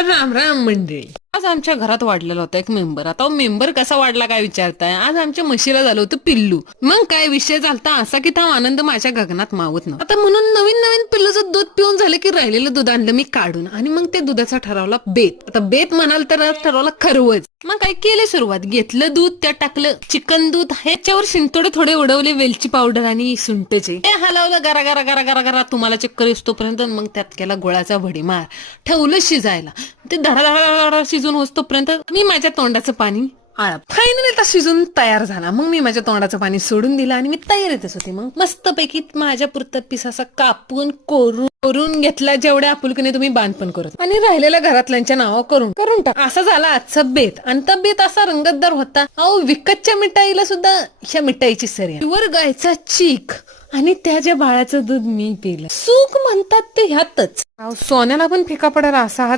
तर राम राम मंडळी. आज आमच्या घरात वाढलेला होता एक मेंबर. आता मेंबर कसा वाढला काय विचारताय? आज आमच्या म्हशीला झालं होतं पिल्लू. मग काय विषय झालता असा की तो आनंद माझ्या गगनात मावत नव्हता. आता म्हणून नवीन नवीन पिल्लूचं दूध पिऊन झालं की राहिलेलं दूध आणलं मी काढून आणि मग ते दुधाचा ठरवला बेत. आता बेत म्हणाल तर ठरवला खरवच. मग काय केलं सुरुवात, घेतलं दूध, त्यात टाकलं चिकन दूध, ह्याच्यावर शिंतोडे थोडे उडवले वेलची पावडर आणि सुंठचे, हे हलवलं गरा गरा गरा गरा गरा तुम्हाला चक्कर येतोपर्यंत. मग त्यात केला गुळाचा भडीमार, ठेवलं शिजायला. ते धडा धडा धडा शिजून होतोपर्यंत मी माझ्या तोंडाचं पाणी आळा. फायनली तर शिजून तयार झाला. मग मी माझ्या तोंडाचं पाणी सोडून दिलं आणि मी तयार येतच होते. मग मस्तपैकी माझ्या पुरतात पीस असा कापून करून घेतला, जेवढ्या आपुलकीने तुम्ही बांधपण करत, आणि राहिलेल्या घरातल्यांच्या नाव करून टाक. असा झाला आजचा बेत. आणि तो बेत असा रंगतदार होता. अहो विकतच्या मिठाईला सुद्धा ह्या मिठाईची सरी. प्युअर गायचा चीक आणि त्याच्या बाळाचं दूध मी पिलं. सुख म्हणतात ते ह्यातच. सोन्याला पण फिका पडायला असा हा